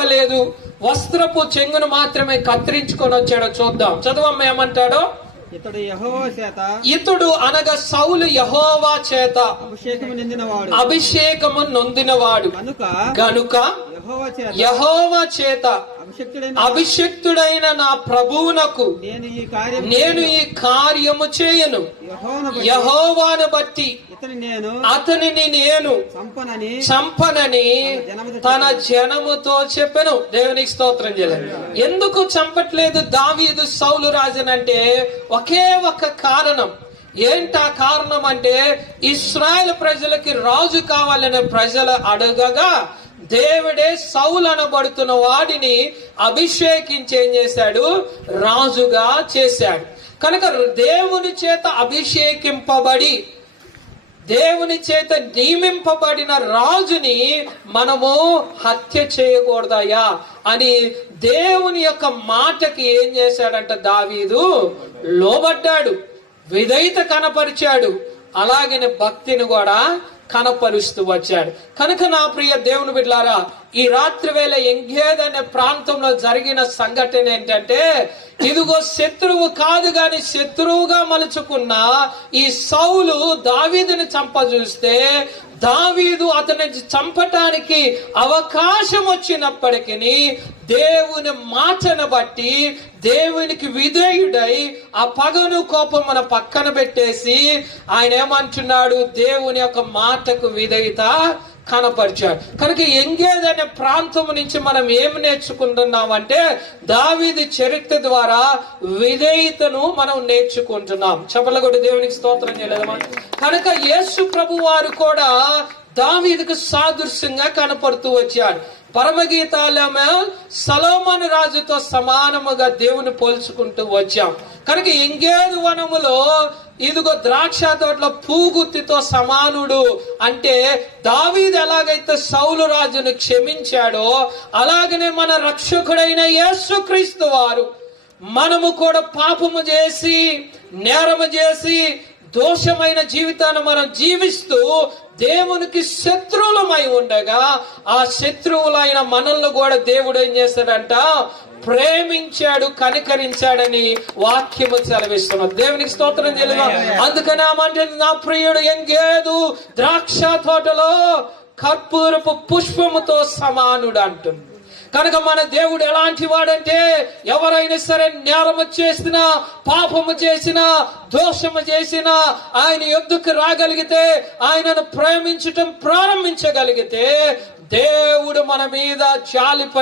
లేదు వస్త్రపు చెంగును మాత్రమే కత్తిరించుకొని వచ్చాడో చూద్దాం. చదువమ్మ ఏమంటాడో? ఇతడు యహోవా చేత. ఇతడు అనగా సౌలు యహోవా చేత. అభిషేకము నిందినవాడు అభిషేకము నొందినవాడు. కనుక గనుక యహోవా చేత. యహోవా చేత. అభిషక్తుడైన నా ప్రభువునకు నేను ఈ కార్యము చేయను. యెహోవాను బట్టి అతనిని నేను చంపనని తన జనముతో చెప్పెను. దేవునికి స్తోత్రం చేయాలి ఎందుకు చంపట్లేదు దావీదు సౌలు రాజనంటే ఒకే ఒక కారణం. ఏంటా కారణం అంటే ఇస్రాయల్ ప్రజలకి రాజు కావాలనే ప్రజలు అడగగా దేవుడే సౌలు అనబడుతున్న వాడిని అభిషేకించి ఏం చేశాడు? రాజుగా చేశాడు. కనుక దేవుని చేత అభిషేకింపబడి దేవుని చేత నియమింపబడిన రాజుని మనము హత్య చేయకూడదయ్యా అని దేవుని యొక్క మాటకి ఏం చేశాడంట దావీదు? లోబడ్డాడు విధైత కనపరిచాడు. అలాగనే భక్తిని కూడా కనపరుస్తూ వచ్చాడు. కనుక నా ప్రియ దేవుని బిడ్లారా ఈ రాత్రి వేళ ఎంగేద్ అనే ప్రాంతంలో జరిగిన సంఘటన ఏంటంటే ఇదిగో శత్రువు కాదు గాని శత్రువుగా మలుచుకున్న ఈ సౌలు దావీదుని చంప చూస్తే దావీదు అతని చంపటానికి అవకాశం వచ్చినప్పటికీ దేవుని మాటను బట్టి దేవునికి విధేయుడై ఆ పగను కోపం మన పక్కన పెట్టేసి ఆయన ఏమంటున్నాడు? దేవుని యొక్క మాటకు విధేయత కనపరిచాడు. కనుక ఎంగేజ్ అనే ప్రాంతం నుంచి మనం ఏం నేర్చుకుంటున్నామంటే దావీది చరిత్ర ద్వారా విధేయతను మనం నేర్చుకుంటున్నాం. చెప్పలగొడ్డు దేవునికి స్తోత్రం చేయలేదమ్మా. కనుక యేసు ప్రభు వారు కూడా దావీదుకు సాదృశ్యంగా కనపడుతూ వచ్చాడు. పరమగీతాలమే సలోమన్ రాజుతో సమానముగా దేవుని పోల్చుకుంటూ వచ్చాం. కనుక ఎంగేదు వనములో ఇదిగో ద్రాక్ష తోటలో పూగుత్తితో సమానుడు అంటే దావీదు ఎలాగైతే సౌలు రాజును క్షమించాడో అలాగనే మన రక్షకుడైన యేసుక్రీస్తు వారు మనము కూడా పాపము చేసి నేరము చేసి దోషమైన జీవితాన్ని మనం జీవిస్తూ దేవునికి శత్రువులమై ఉండగా ఆ శత్రువులైన మనల్ని కూడా దేవుడు ఏం చేశాడంట ప్రేమించాడు కనికరించాడని వాక్యము సెలవిస్తున్నాడు దేవునికి స్తోత్రం చేయలేదు అందుకని ఆమంటే నా ప్రియుడు ఎంగేదు ద్రాక్ష తోటలో కర్పూరపు పుష్పముతో సమానుడు అంటుంది. కనుక మన దేవుడు ఎలాంటి వాడంటే ఎవరైనా సరే నేరము చేసినా పాపము చేసినా దోషము చేసినా ఆయన ఎద్దుకు రాగలిగితే ఆయనను ప్రేమించటం ప్రారంభించగలిగితే దేవుడు మన మీద చాలిపడి